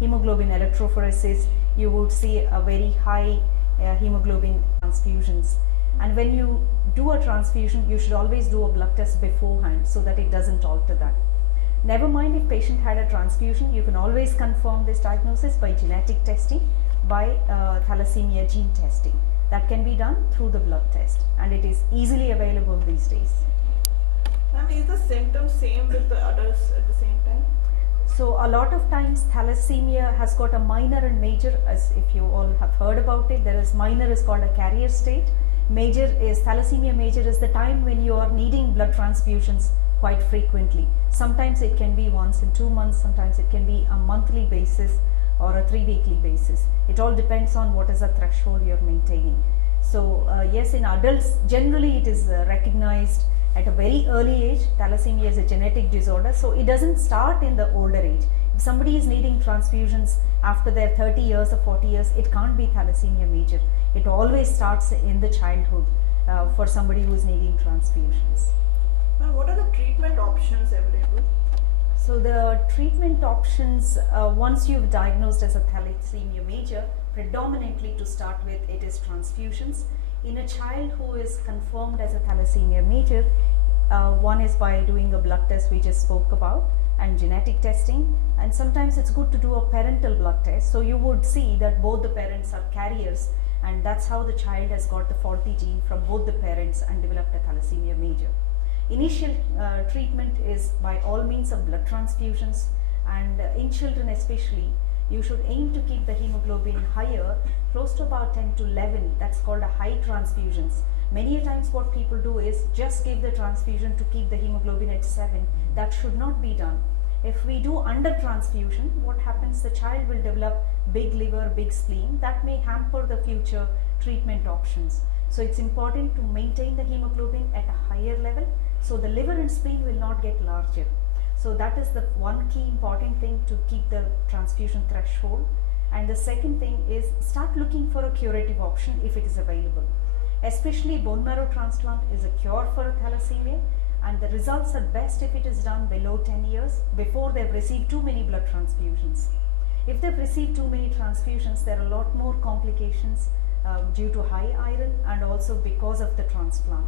hemoglobin electrophoresis, you would see a very high hemoglobin transfusions. And when you do a transfusion, you should always do a blood test beforehand so that it doesn't alter that. Never mind if patient had a transfusion, you can always confirm this diagnosis by genetic testing, by thalassemia gene testing. That can be done through the blood test, and it is easily available these days. Ma'am, is the symptom same with the adults at the same time? So a lot of times thalassemia has got a minor and major, as if you all have heard about it. There is minor is called a carrier state. Major is thalassemia major is the time when you are needing blood transfusions quite frequently. Sometimes it can be once in 2 months, sometimes it can be a monthly basis or a 3-weekly basis. It all depends on what is the threshold you are maintaining. So yes, in adults generally it is recognized at a very early age. Thalassemia is a genetic disorder, so it doesn't start in the older age. If somebody is needing transfusions after their 30 years or 40 years, it can't be thalassemia major. It always starts in the childhood for somebody who is needing transfusions. Ma'am, what are the treatment options available? So the treatment options, once you've diagnosed as a thalassemia major, predominantly to start with, it is transfusions. In a child who is confirmed as a thalassemia major, one is by doing a blood test we just spoke about, and genetic testing, and sometimes it's good to do a parental blood test. So you would see that both the parents are carriers, and that's how the child has got the faulty gene from both the parents and developed a thalassemia major. Initial treatment is by all means of blood transfusions, and in children especially, you should aim to keep the hemoglobin higher, close to about 10 to 11. That's called a high transfusions. Many a times what people do is just give the transfusion to keep the hemoglobin at 7. That should not be done. If we do under transfusion, what happens? The child will develop big liver, big spleen. That may hamper the future treatment options. So it's important to maintain the hemoglobin at a higher level, so the liver and spleen will not get larger. So that is the one key important thing to keep the transfusion threshold. And the second thing is start looking for a curative option if it is available. Especially bone marrow transplant is a cure for thalassemia, and the results are best if it is done below 10 years, before they've received too many blood transfusions. If they've received too many transfusions, there are a lot more complications due to high iron and also because of the transplant.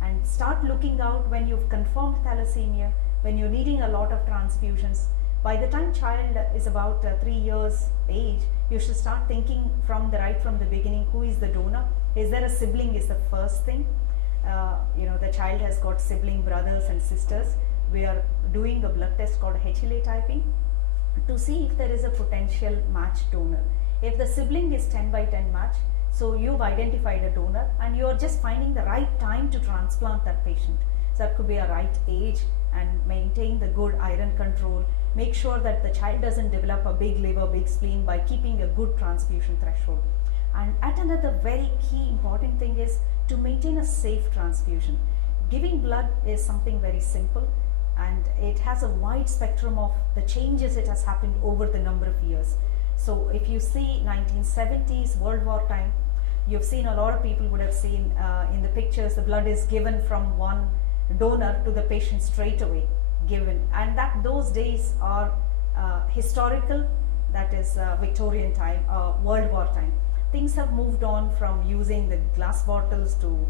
And start looking out when you've confirmed thalassemia, when you're needing a lot of transfusions. By the time child is about 3 years age, you should start thinking from the beginning, who is the donor? Is there a sibling is the first thing. The child has got sibling brothers and sisters. We are doing a blood test called HLA typing to see if there is a potential match donor. If the sibling is 10 by 10 match, so you've identified a donor and you're just finding the right time to transplant that patient. So that could be a right age, and maintain the good iron control. Make sure that the child doesn't develop a big liver, big spleen by keeping a good transfusion threshold. And at another very key important thing is to maintain a safe transfusion. Giving blood is something very simple, and it has a wide spectrum of the changes it has happened over the number of years. So if you see 1970s, World War time, you've seen a lot of people would have seen in the pictures, the blood is given from one donor to the patient straight away given, and that those days are historical, that is Victorian time, World War time. Things have moved on from using the glass bottles to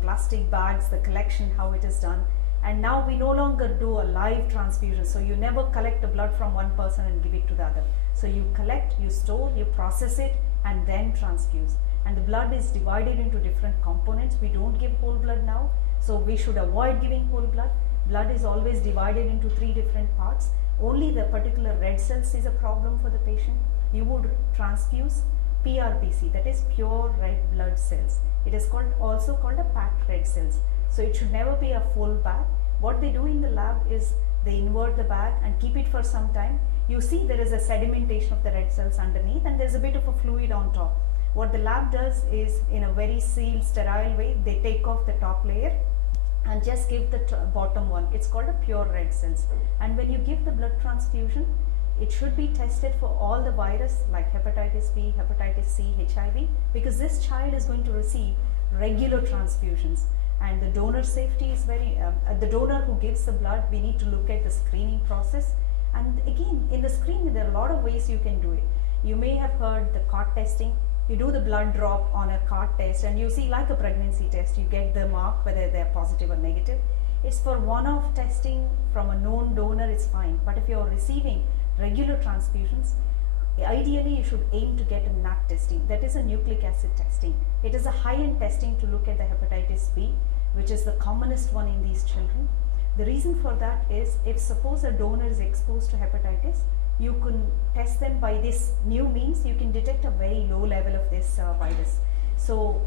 plastic bags, the collection, how it is done, and now we no longer do a live transfusion. So you never collect the blood from one person and give it to the other. So you collect, you store, you process it, and then transfuse. And the blood is divided into different components. We don't give whole blood now, so we should avoid giving whole blood. Blood is always divided into 3 different parts. Only the particular red cells is a problem for the patient. You would transfuse PRBC, that is pure red blood cells. It is also called a packed red cells. So it should never be a full bag. What they do in the lab is they invert the bag and keep it for some time. You see there is a sedimentation of the red cells underneath, and there is a bit of a fluid on top. What the lab does is, in a very sealed, sterile way, they take off the top layer and just give the bottom one. It's called a pure red cells. And when you give the blood transfusion, it should be tested for all the virus like hepatitis B, hepatitis C, HIV, because this child is going to receive regular transfusions. And the donor safety is very, the donor who gives the blood, we need to look at the screening process, And again, in the screening, there are a lot of ways you can do it. You may have heard the card testing. You do the blood drop on a card test and you see, like a pregnancy test, you get the mark whether they're positive or negative. It's for one-off testing from a known donor, it's fine. But if you're receiving regular transfusions, ideally you should aim to get a NAT testing, that is a nucleic acid testing. It is a high-end testing to look at the hepatitis B, which is the commonest one in these children. The reason for that is, if suppose a donor is exposed to hepatitis, you can test them by this new means. You can detect a very low level of this virus. So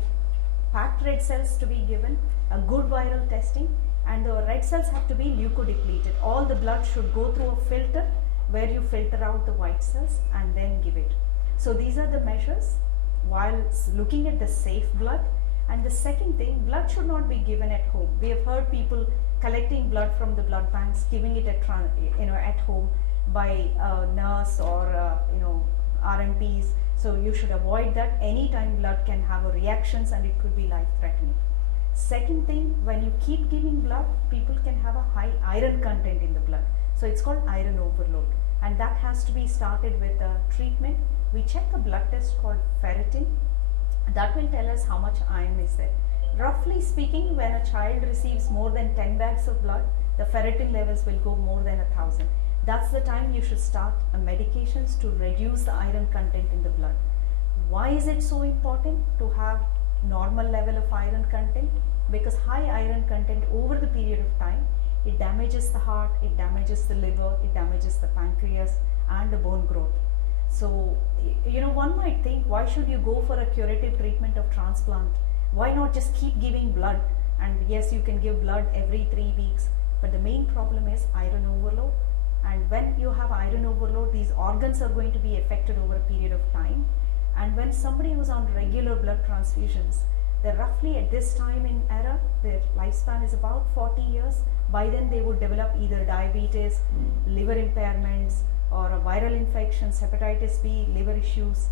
packed red cells to be given, a good viral testing, and the red cells have to be leukodepleted. All the blood should go through a filter where you filter out the white cells and then give it. So these are the measures while looking at the safe blood. And the second thing, blood should not be given at home. We have heard people collecting blood from the blood banks, giving it at home by a nurse or RMPs. So you should avoid that. Anytime blood can have a reactions and it could be life-threatening. Second thing, when you keep giving blood, people can have a high iron content in the blood. So it's called iron overload, and that has to be started with a treatment. We check a blood test called ferritin. That will tell us how much iron is there. Roughly speaking, when a child receives more than 10 bags of blood, the ferritin levels will go more than 1,000. That's the time you should start medications to reduce the iron content in the blood. Why is it so important to have normal level of iron content? Because high iron content over the period of time, it damages the heart, it damages the liver, it damages the pancreas and the bone growth. So, one might think, why should you go for a curative treatment of transplant? Why not just keep giving blood? And yes, you can give blood every 3 weeks, but the main problem is iron overload. And when you have iron overload, these organs are going to be affected over a period of time. And when somebody who's on regular blood transfusions, they're roughly at this time in era, their lifespan is about 40 years. By then they would develop either diabetes, liver impairments, or viral infections, hepatitis B, liver issues,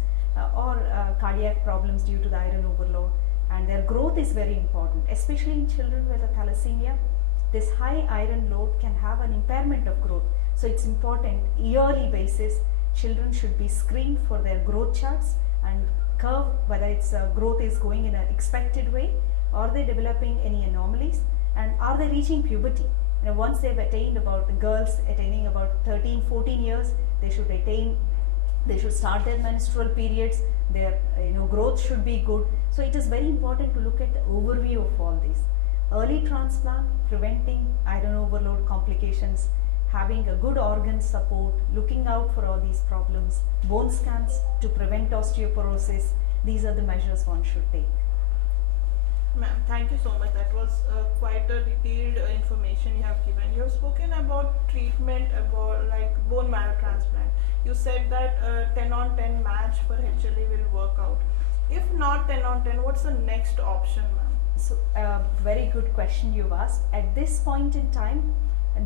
or cardiac problems due to the iron overload. And their growth is very important, especially in children with a thalassemia. This high iron load can have an impairment of growth. So it's important, yearly basis, children should be screened for their growth charts and curve whether its growth is going in an expected way, are they developing any anomalies, and are they reaching puberty. Once they've attained, about the girls attaining about 13-14 years, they should start their menstrual periods, their growth should be good. So it is very important to look at the overview of all these. Early transplant, preventing iron overload complications, having a good organ support, looking out for all these problems, bone scans to prevent osteoporosis, these are the measures one should take. Ma'am, thank you so much. That was quite a detailed information you have given. You have spoken about treatment, about like bone marrow transplant. You said that 10 on 10 match for HLA will work out. If not 10 on 10, what's the next option, ma'am? So, very good question you've asked. At this point in time,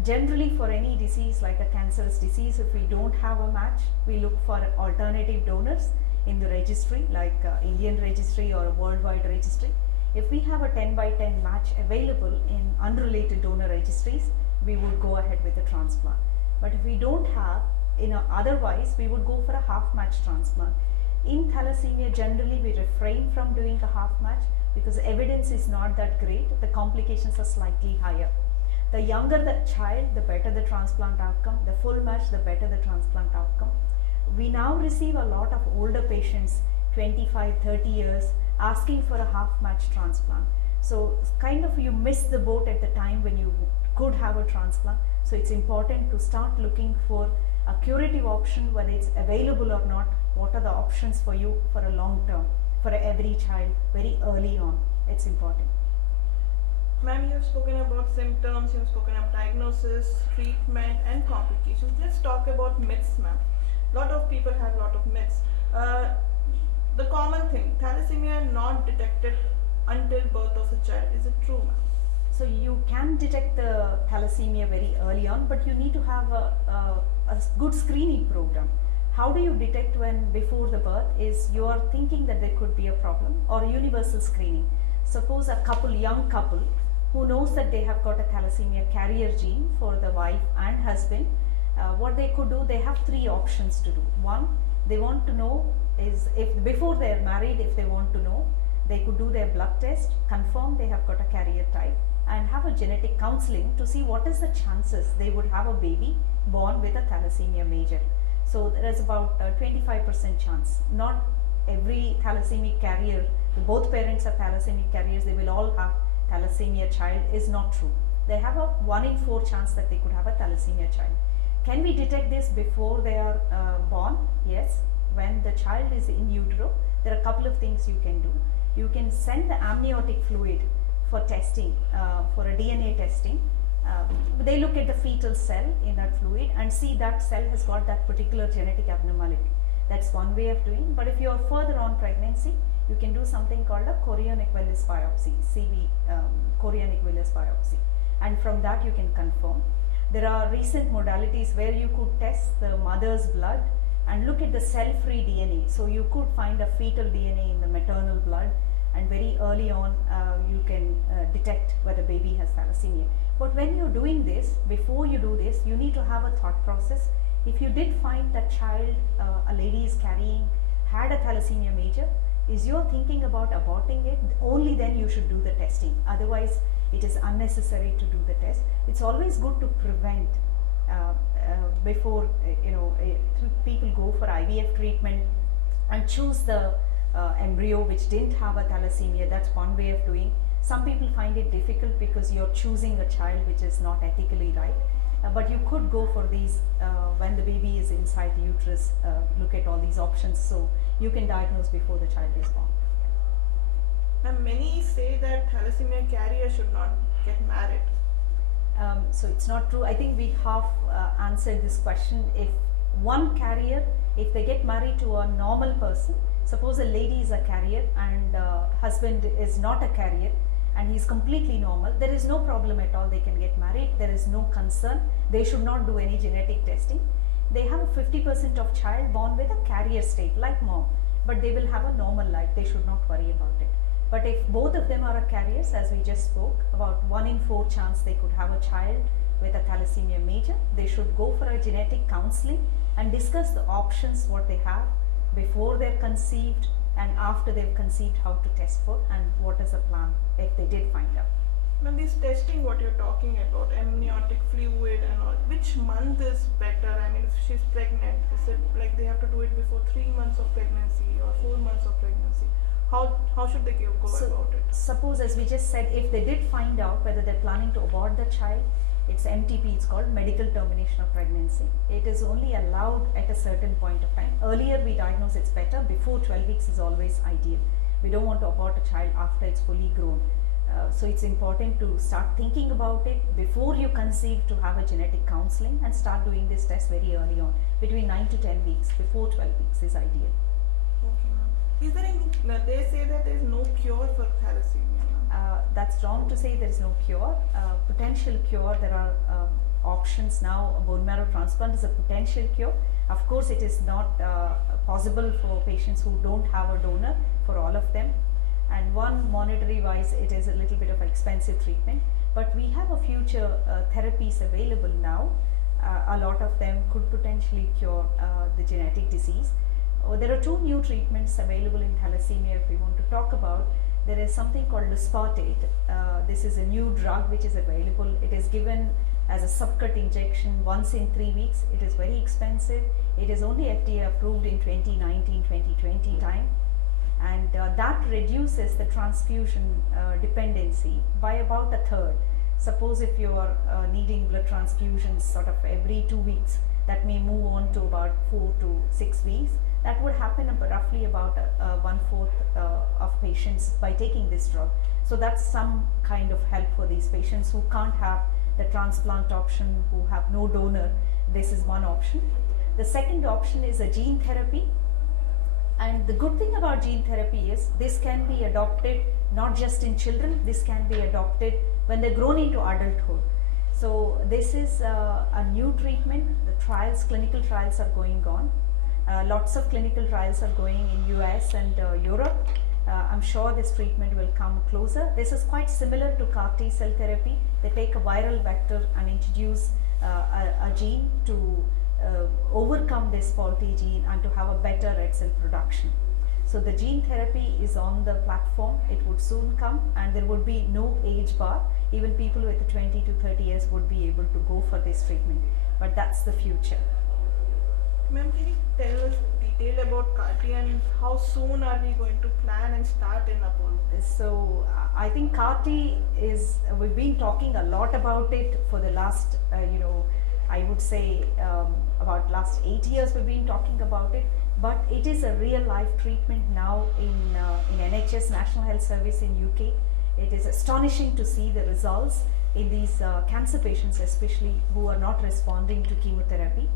generally for any disease like a cancerous disease, if we don't have a match, we look for alternative donors in the registry, like Indian registry or a worldwide registry. If we have a 10 by 10 match available in unrelated donor registries, we would go ahead with the transplant. But if we don't have, otherwise we would go for a half match transplant. In thalassemia, generally we refrain from doing a half match because evidence is not that great. The complications are slightly higher. The younger the child, the better the transplant outcome. The full match, the better the transplant outcome. We now receive a lot of older patients, 25, 30 years, asking for a half match transplant. So kind of you miss the boat at the time when you could have a transplant. So it's important to start looking for a curative option, whether it's available or not. What are the options for you for a long term, for every child, very early on. It's important. Ma'am, you have spoken about symptoms, you have spoken about diagnosis, treatment and complications. Let's talk about myths, ma'am. A lot of people have a lot of myths. The common thing, thalassemia not detected until birth of a child. Is it true, ma'am? So you can detect the thalassemia very early on, but you need to have a good screening program. How do you detect when before the birth is you are thinking that there could be a problem, or universal screening. Suppose a young couple who knows that they have got a thalassemia carrier gene for the wife and husband, What they could do, they have three options to do. One, they want to know is if before they are married, if they want to know, they could do their blood test, confirm they have got a carrier type, and have a genetic counseling to see what is the chances they would have a baby born with a thalassemia major. So there is about 25% chance. Not every thalassemic carrier, both parents are thalassemic carriers, they will all have thalassemia child, is not true. They have a 1 in 4 chance that they could have a thalassemia child. Can we detect this before they are born? Yes. When the child is in utero, there are a couple of things you can do. You can send the amniotic fluid for testing, for a DNA testing. They look at the fetal cell in that fluid and see that cell has got that particular genetic abnormality. That's one way of doing. But if you are further on pregnancy, you can do something called a chorionic villus biopsy, CV, chorionic villus biopsy, and from that you can confirm. There are recent modalities where you could test the mother's blood and look at the cell-free DNA. So you could find a fetal DNA in the maternal blood, and very early on you can detect whether baby has thalassemia. But when you're doing this, before you do this, you need to have a thought process. If you did find that child, a lady is carrying, had a thalassemia major, is you're thinking about aborting it, only then you should do the testing. Otherwise, it is unnecessary to do the test. It's always good to prevent before people go for IVF treatment and choose the embryo which didn't have a thalassemia. That's one way of doing. Some people find it difficult because you're choosing a child which is not ethically right. But you could go for these when the baby is inside the uterus, look at all these options so you can diagnose before the child is born. And many say that thalassemia carriers should not get married. So it's not true. I think we have answered this question. If one carrier, if they get married to a normal person, suppose a lady is a carrier and husband is not a carrier and he's completely normal, there is no problem at all. They can get married. There is no concern. They should not do any genetic testing. They have a 50% of child born with a carrier state like mom, but they will have a normal life. They should not worry about it. But if both of them are carriers, as we just spoke, about 1 in 4 chance they could have a child with a thalassemia major, they should go for a genetic counseling and discuss the options what they have before they're conceived and after they've conceived, how to test for and what is the plan if they did find out. Now this testing what you're talking about, amniotic fluid and all, which month is better? I mean, if she's pregnant, is it like they have to do it before 3 months of pregnancy or 4 months of pregnancy? How should they go about it? Suppose, as we just said, if they did find out whether they're planning to abort the child, it's MTP, it's called medical termination of pregnancy. It is only allowed at a certain point of time. Earlier we diagnose it's better, before 12 weeks is always ideal. We don't want to abort a child after it's fully grown. So it's important to start thinking about it before you conceive, to have a genetic counseling and start doing this test very early on. Between 9 to 10 weeks, before 12 weeks is ideal. Okay, ma'am. Is there any, they say that there is no cure for thalassemia, ma'am. That's wrong to say there is no cure. Potential cure, there are options now. A bone marrow transplant is a potential cure. Of course, it is not possible for patients who don't have a donor, for all of them. And one, monetary wise, it is a little bit of expensive treatment. But we have a future therapies available now. A lot of them could potentially cure the genetic disease. There are 2 new treatments available in thalassemia if we want to talk about. There is something called luspatate. This is a new drug which is available. It is given as a subcut injection once in 3 weeks. It is very expensive. It is only FDA approved in 2019-2020 time. And that reduces the transfusion dependency by about 1/3. Suppose if you are needing blood transfusions sort of every 2 weeks, that may move on to about 4 to 6 weeks. That would happen roughly about 1/4 of patients by taking this drug. So that's some kind of help for these patients who can't have the transplant option, who have no donor. This is one option. The second option is a gene therapy. And the good thing about gene therapy is this can be adopted not just in children, this can be adopted when they're grown into adulthood. So this is a new treatment. The trials, clinical trials are going on. Lots of clinical trials are going in US and Europe. I'm sure this treatment will come closer. This is quite similar to CAR T cell therapy. They take a viral vector and introduce a gene to overcome this faulty gene and to have a better red cell production. So the gene therapy is on the platform. It would soon come, and there would be no age bar. Even people with 20 to 30 years would be able to go for this treatment. But that's the future. Ma'am, can you tell us detail about CAR-T and how soon are we going to plan and start in Apollo? So I think CAR-T is, we've been talking a lot about it for the last, I would say about last 8 years we've been talking about it. But it is a real life treatment now in NHS, National Health Service in UK. It is astonishing to see the results in these cancer patients, especially who are not responding to chemotherapy.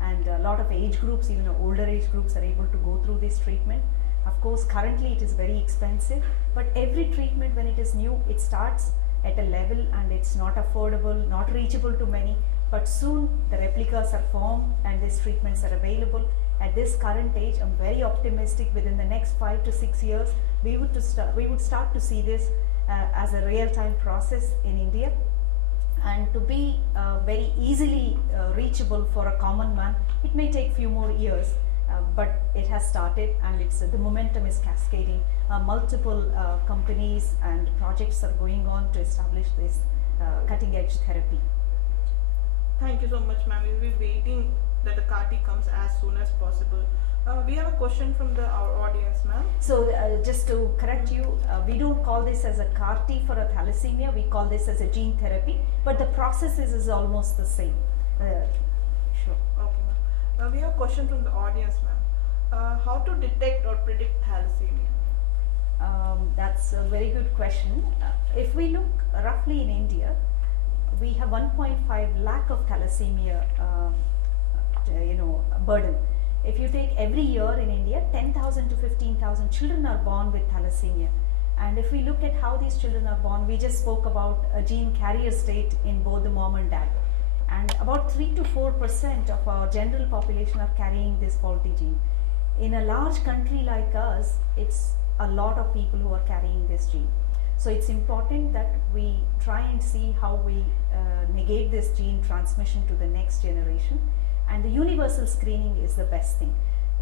And a lot of age groups, even older age groups, are able to go through this treatment. Of course, currently it is very expensive, but every treatment when it is new, it starts at a level and it's not affordable, not reachable to many. But soon the replicas are formed and these treatments are available. At this current age, I'm very optimistic within the next 5 to 6 years, we would start to see this as a real-time process in India, and to be very easily reachable for a common man. It may take few more years, but it has started, and the momentum is cascading. Multiple companies and projects are going on to establish this cutting-edge therapy. Thank you so much, ma'am. We'll be waiting that the CAR-T comes as soon as possible. We have a question from our audience, ma'am. So just to correct you, we don't call this as a CAR-T for a thalassemia, we call this as a gene therapy, but the process is almost the same. Sure. Okay, ma'am. We have a question from the audience, ma'am. How to detect or predict thalassemia? That's a very good question. If we look roughly in India, we have 1.5 lakh of thalassemia burden. If you take every year in India, 10,000 to 15,000 children are born with thalassemia. And if we look at how these children are born, we just spoke about a gene carrier state in both the mom and dad. And about 3 to 4% of our general population are carrying this faulty gene. In a large country like us, it's a lot of people who are carrying this gene. So it's important that we try and see how we negate this gene transmission to the next generation. And the universal screening is the best thing.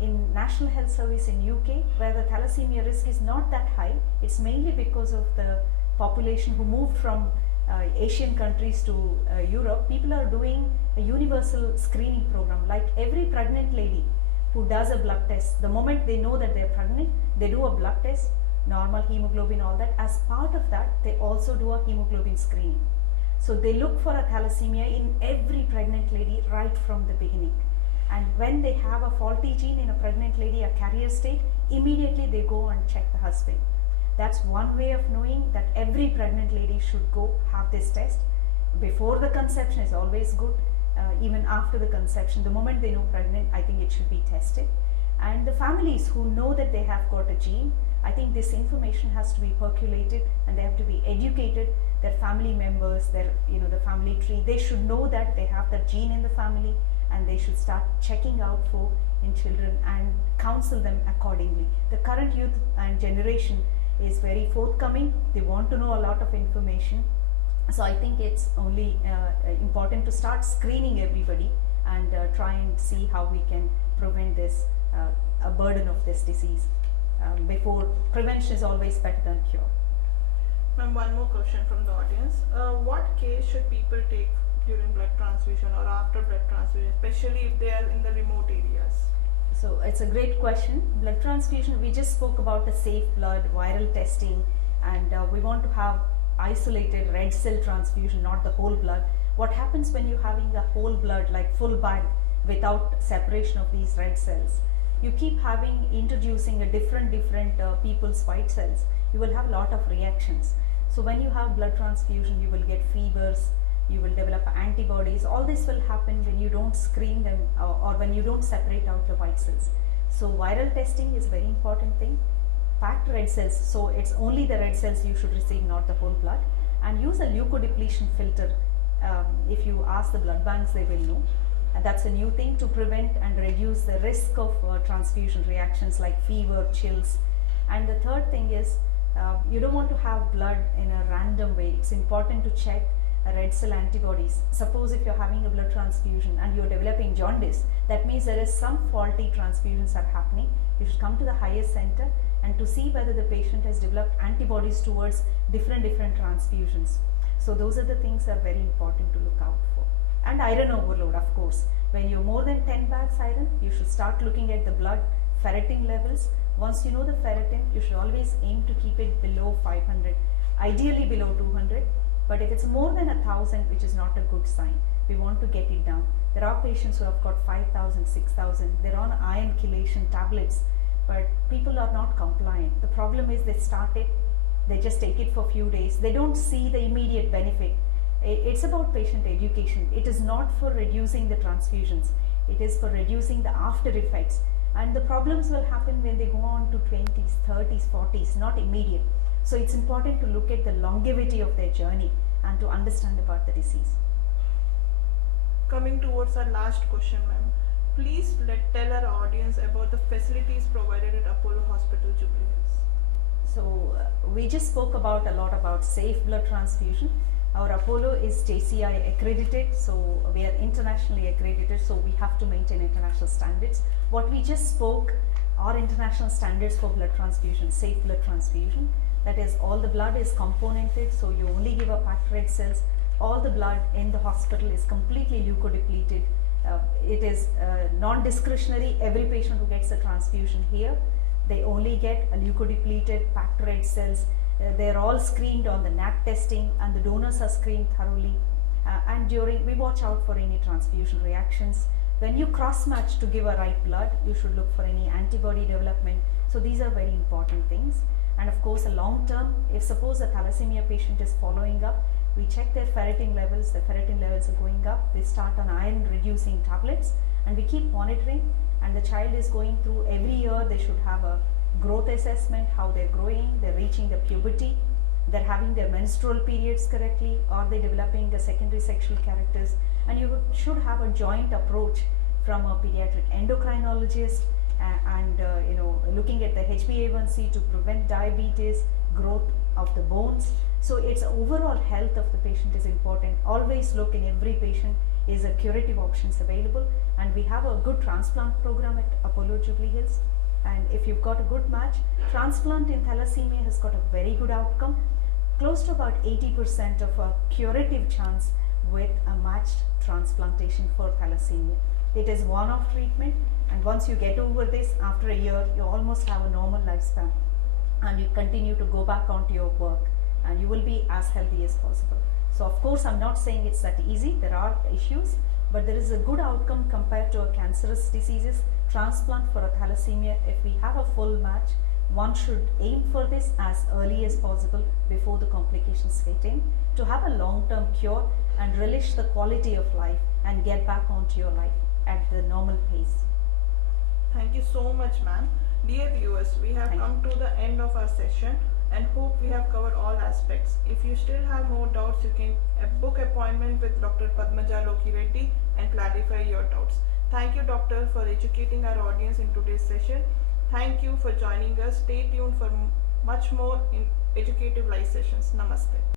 In National Health Service in UK, where the thalassemia risk is not that high, it's mainly because of the population who moved from Asian countries to Europe. People are doing a universal screening program. Like every pregnant lady who does a blood test, the moment they know that they're pregnant, they do a blood test, normal hemoglobin, all that. As part of that, they also do a hemoglobin screening. So they look for a thalassemia in every pregnant lady right from the beginning. And when they have a faulty gene in a pregnant lady, a carrier state, immediately they go and check the husband. That's one way of knowing that every pregnant lady should go have this test. Before the conception is always good, even after the conception. The moment they know pregnant, I think it should be tested. And the families who know that they have got a gene, I think this information has to be percolated and they have to be educated. Their family members, the family tree, they should know that they have that gene in the family, and they should start checking out for in children and counsel them accordingly. The current youth and generation is very forthcoming. They want to know a lot of information. So I think it's only important to start screening everybody and try and see how we can prevent this a burden of this disease. Before, prevention is always better than cure. Ma'am, one more question from the audience. What care should people take during blood transfusion or after blood transfusion, especially if they are in the remote areas? So it's a great question. Blood transfusion, we just spoke about the safe blood, viral testing, and we want to have isolated red cell transfusion, not the whole blood. What happens when you're having the whole blood, like full bag, without separation of these red cells? You keep introducing a different people's white cells, you will have a lot of reactions. So when you have blood transfusion, you will get fevers, you will develop antibodies. All this will happen when you don't screen them or when you don't separate out the white cells. So viral testing is very important thing. Packed red cells, so it's only the red cells you should receive, not the whole blood. And use a leukodepletion filter. If you ask the blood banks, they will know. And that's a new thing to prevent and reduce the risk of transfusion reactions like fever, chills. And the third thing is, you don't want to have blood in a random way. It's important to check red cell antibodies. Suppose if you're having a blood transfusion and you're developing jaundice, that means there is some faulty transfusions are happening. You should come to the highest center and to see whether the patient has developed antibodies towards different transfusions. So those are the things that are very important to look out for. And iron overload, of course. When you're more than 10 bags iron, you should start looking at the blood ferritin levels. Once you know the ferritin, you should always aim to keep it below 500, ideally below 200. But if it's more than 1,000, which is not a good sign, we want to get it down. There are patients who have got 5,000, 6,000. They're on iron chelation tablets, but people are not compliant. The problem is they start it, they just take it for a few days. They don't see the immediate benefit. It's about patient education. It is not for reducing the transfusions. It is for reducing the after effects. And the problems will happen when they go on to 20s, 30s, 40s, not immediate. So it's important to look at the longevity of their journey and to understand about the disease. Coming towards our last question, ma'am. Please tell our audience about the facilities provided at Apollo Hospital, Jubilee Hills. So we just spoke about a lot about safe blood transfusion. Our Apollo is JCI accredited, so we are internationally accredited, so we have to maintain international standards. What we just spoke are international standards for blood transfusion, safe blood transfusion. That is, all the blood is componented, so you only give a packed red cells. All the blood in the hospital is completely leukodepleted. It is non-discretionary. Every patient who gets a transfusion here, they only get a leukodepleted packed red cells. They're all screened on the NAT testing, and the donors are screened thoroughly. And we watch out for any transfusion reactions. When you cross-match to give a right blood, you should look for any antibody development. So these are very important things. And of course, a long term, if suppose a thalassemia patient is following up, we check their ferritin levels. The ferritin levels are going up. They start on iron reducing tablets, and we keep monitoring. And the child is going through every year. They should have a growth assessment, how they're growing, they're reaching the puberty, they're having their menstrual periods correctly, are they developing the secondary sexual characters. And you should have a joint approach from a pediatric endocrinologist and looking at the HbA1c to prevent diabetes, growth of the bones. So it's overall health of the patient is important. Always look in every patient is a curative options available, and we have a good transplant program at Apollo Jubilee Hills. And if you've got a good match, transplant in thalassemia has got a very good outcome, close to about 80% of a curative chance with a matched transplantation for thalassemia. It is one-off treatment, and once you get over this, after a year, you almost have a normal lifespan, and you continue to go back onto your work, and you will be as healthy as possible. So of course, I'm not saying it's that easy. There are issues, but there is a good outcome compared to a cancerous diseases. Transplant for a thalassemia, if we have a full match, one should aim for this as early as possible before the complications get in, to have a long-term cure and relish the quality of life and get back onto your life at the normal pace. Thank you so much, ma'am. Dear viewers, we have come to the end of our session and hope we have covered all aspects. If you still have more doubts, you can book appointment with Dr. Padmaja Lokireddy and clarify your doubts. Thank you, doctor, for educating our audience in today's session. Thank you for joining us. Stay tuned for much more in educative live sessions. Namaste.